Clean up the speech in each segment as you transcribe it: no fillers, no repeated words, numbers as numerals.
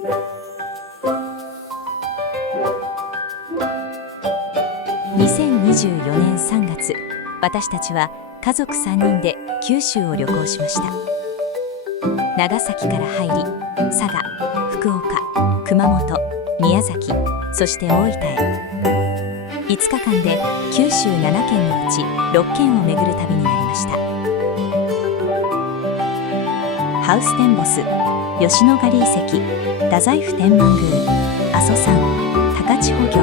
2024年3月、私たちは家族3人で九州を旅行しました。長崎から入り、佐賀、福岡、熊本、宮崎、そして大分へ。5日間で九州7県のうち6県を巡る旅になりました。ハウステンボス、吉野ヶ里遺跡、太宰府天満宮、阿蘇山、高千穂峡、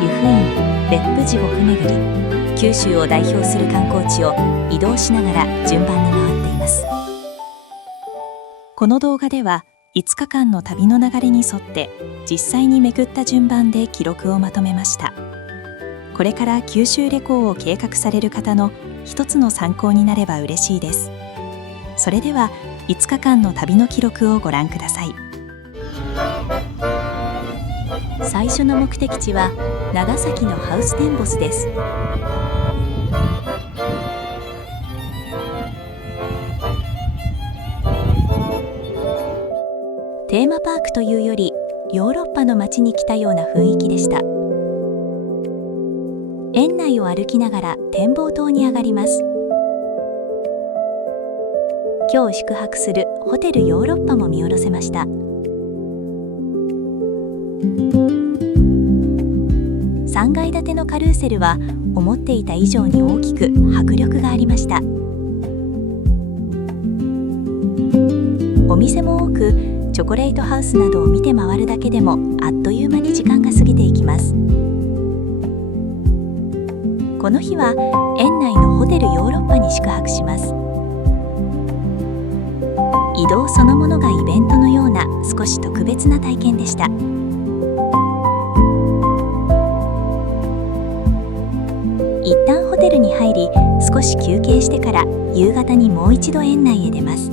湯布院、別府地獄巡り、九州を代表する観光地を移動しながら順番に回っています。この動画では5日間の旅の流れに沿って実際に巡った順番で記録をまとめました。これから九州旅行を計画される方の一つの参考になれば嬉しいです。それでは5日間の旅の記録をご覧ください。最初の目的地は長崎のハウステンボスです。テーマパークというよりヨーロッパの街に来たような雰囲気でした。園内を歩きながら展望塔に上がります。今日宿泊するホテルヨーロッパも見下ろせました。3階建てのカルーセルは思っていた以上に大きく迫力がありました。お店も多く、チョコレートハウスなどを見て回るだけでもあっという間に時間が過ぎていきます。この日は園内のホテルヨーロッパに宿泊します。移動そのものがイベントのような少し特別な体験でした。一旦ホテルに入り、少し休憩してから夕方にもう一度園内へ出ます。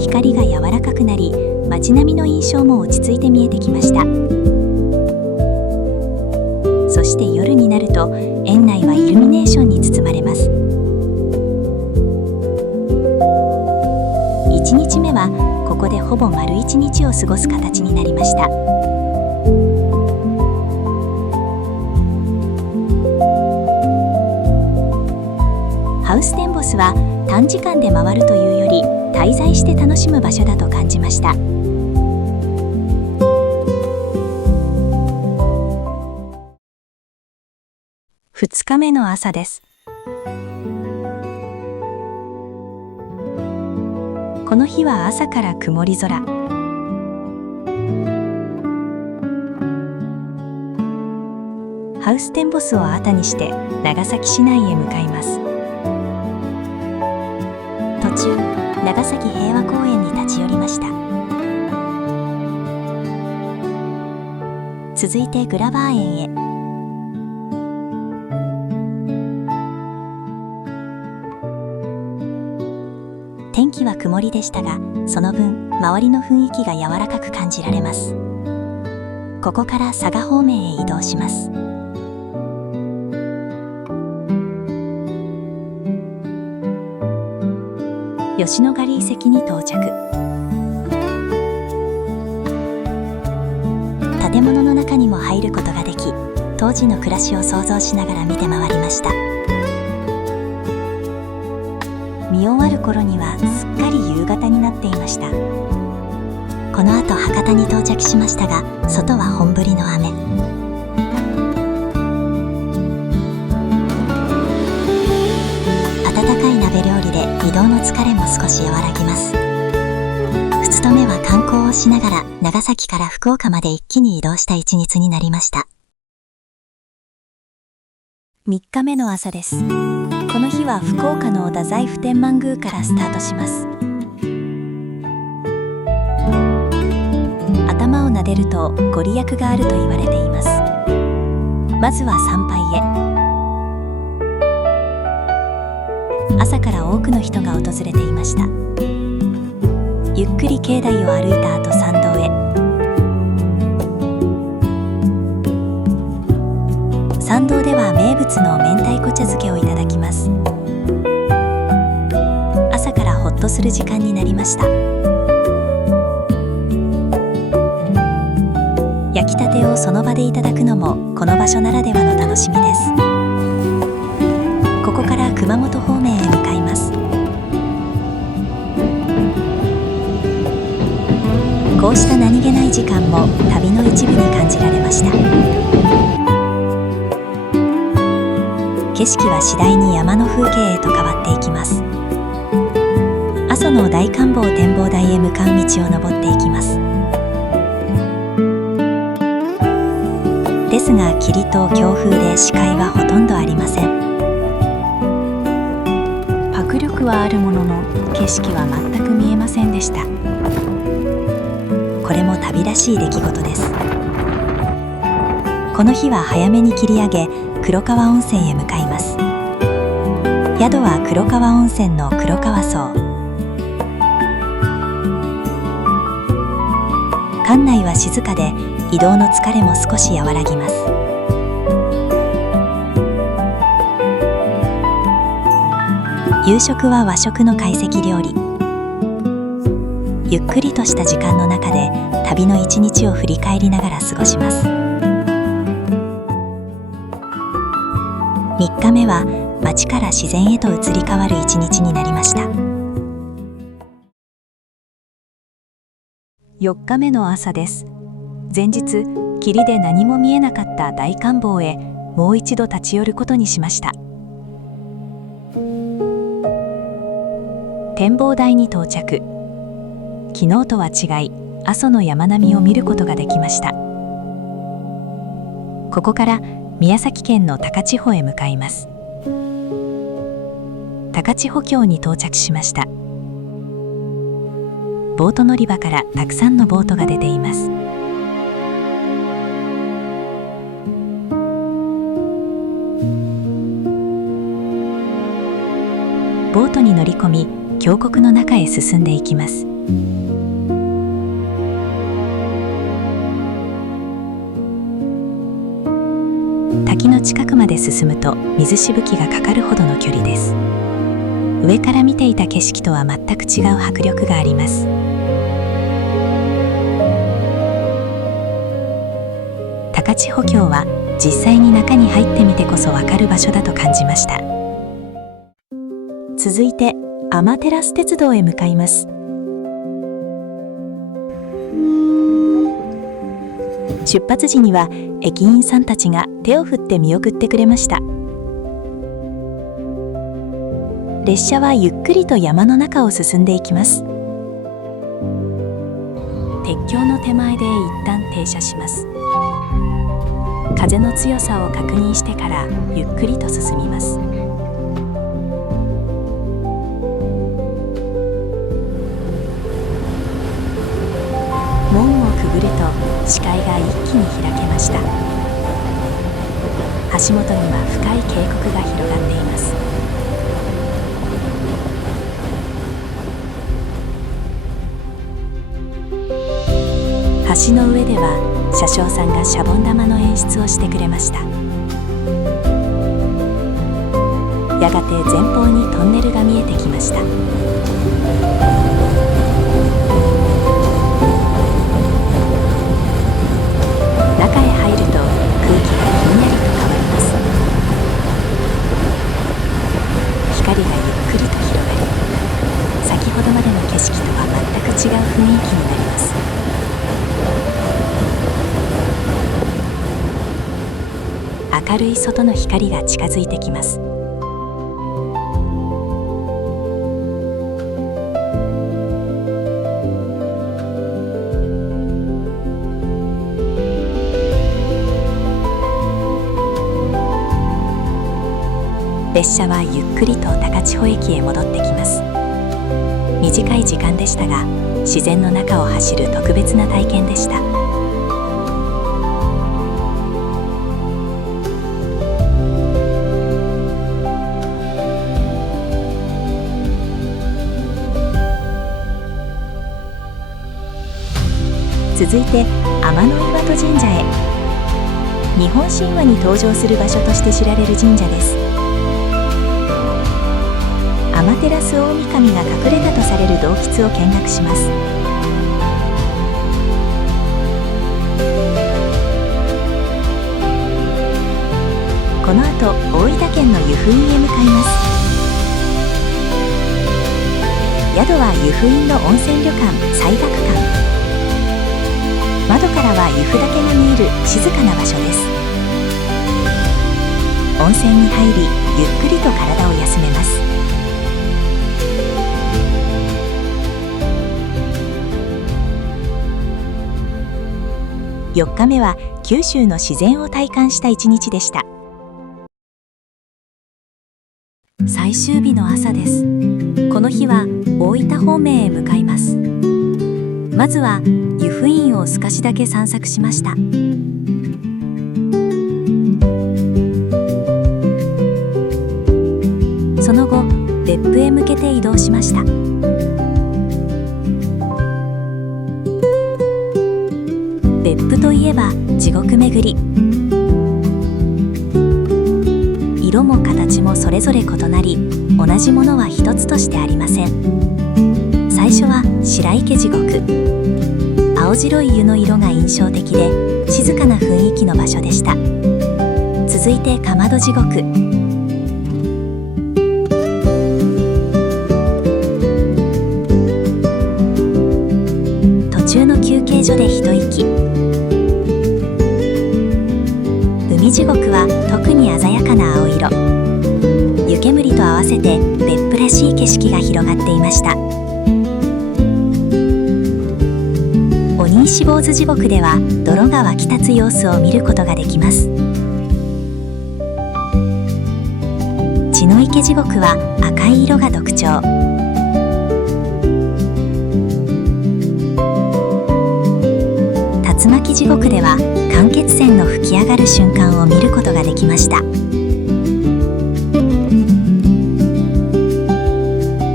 光が柔らかくなり、街並みの印象も落ち着いて見えてきました。そして夜になると園内はイルミネーションに包まれます。1日目はここでほぼ丸1日を過ごす形になりました。ハウステンボスは短時間で回るというより滞在して楽しむ場所だと感じました。2日目の朝です。この日は朝から曇り空。ハウステンボスを後にして長崎市内へ向かいます。途中、長崎平和公園に立ち寄りました。続いてグラバー園へ。天気は曇りでしたが、その分周りの雰囲気が柔らかく感じられます。ここから佐賀方面へ移動します。吉野ヶ里遺跡に到着。建物の中にも入ることができ、当時の暮らしを想像しながら見て回りました。見終わる頃にはすっかり夕方になっていました。この後博多に到着しましたが、外は本降りの雨。温かい鍋料理で移動の疲れも少し和らぎます。2日目は観光をしながら長崎から福岡まで一気に移動した一日になりました。3日目の朝です。この日は福岡の太宰府天満宮からスタートします。頭を撫でるとご利益があると言われています。まずは参拝へ。朝から多くの人が訪れていました。ゆっくり境内を歩いた後、参道へ。参道では名物の明太子茶漬けをいただきます。る時間になりました。焼きたてをその場でいただくのもこの場所ならではの楽しみです。ここから熊本方面へ向かいます。こうした何気ない時間も旅の一部に感じられました。景色は次第に山の風景へと変わっていきます。阿蘇の大観峰展望台へ向かう道を登っていきます。ですが霧と強風で視界はほとんどありません。迫力はあるものの景色は全く見えませんでした。これも旅らしい出来事です。この日は早めに切り上げ黒川温泉へ向かいます。宿は黒川温泉の黒川荘。館内は静かで移動の疲れも少し和らぎます。夕食は和食の懐石料理。ゆっくりとした時間の中で旅の一日を振り返りながら過ごします。3日目は街から自然へと移り変わる一日になりました。4日目の朝です。前日霧で何も見えなかった大観峰へもう一度立ち寄ることにしました。展望台に到着。昨日とは違い阿蘇の山並みを見ることができました。ここから宮崎県の高千穂へ向かいます。高千穂峡に到着しました。ボート乗り場からたくさんのボートが出ています。ボートに乗り込み峡谷の中へ進んでいきます。滝の近くまで進むと水しぶきがかかるほどの距離です。上から見ていた景色とは全く違う迫力があります。高千穂峡は実際に中に入ってみてこそ分かる場所だと感じました。続いて天照鉄道へ向かいます。出発時には駅員さんたちが手を振って見送ってくれました。列車はゆっくりと山の中を進んでいきます。鉄橋の手前で一旦停車します。風の強さを確認してからゆっくりと進みます。門をくぐると視界が一気に開けました。足元には深い渓谷が広がっています。橋の上では車掌さんがシャボン玉の演出をしてくれました。やがて前方にトンネルが見えてきました。中へ入ると空気がひんやりと変わります。光がゆっくりと広がり、先ほどまでの景色とは全く違う雰囲気になります。明るい外の光が近づいてきます。列車はゆっくりと高千穂駅へ戻ってきます。短い時間でしたが、自然の中を走る特別な体験でした。続いて天岩戸神社へ。日本神話に登場する場所として知られる神社です。天照大神が隠れたとされる洞窟を見学します。この後、大分県の湯布院へ向かいます。宿は湯布院の温泉旅館西岳館。窓からは湯布岳が見える静かな場所です。温泉に入り、ゆっくりと体を休めます。4日目は九州の自然を体感した一日でした。最終日の朝です。この日は大分方面へ向かいます。まずは湯布院を少しだけ散策しました。その後、別府へ向けて移動しました。別府といえば地獄巡り。色も形もそれぞれ異なり、同じものは一つとしてありません。最初は白池地獄。青白い湯の色が印象的で、静かな雰囲気の場所でした。続いてかまど地獄。途中の休憩所で一息。海地獄は特に鮮やかな青色。湯煙と合わせて別府らしい景色が広がっていました。鬼石坊主地獄では泥が湧き立つ様子を見ることができます。血の池地獄は赤い色が特徴。竜巻地獄では間欠泉の噴き上がる瞬間を見ることができました。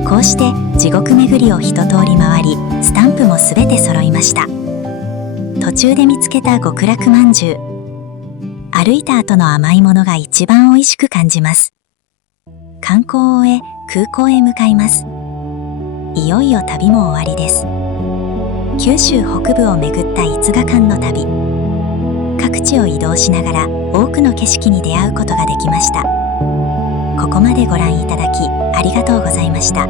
こうして地獄巡りを一通り回り、スタンプもすべて揃いました。途中で見つけた極楽まんじゅう。歩いた後の甘いものが一番美味しく感じます。観光を終え、空港へ向かいます。いよいよ旅も終わりです。九州北部を巡った5日間の旅。各地を移動しながら多くの景色に出会うことができました。ここまでご覧いただきありがとうございました。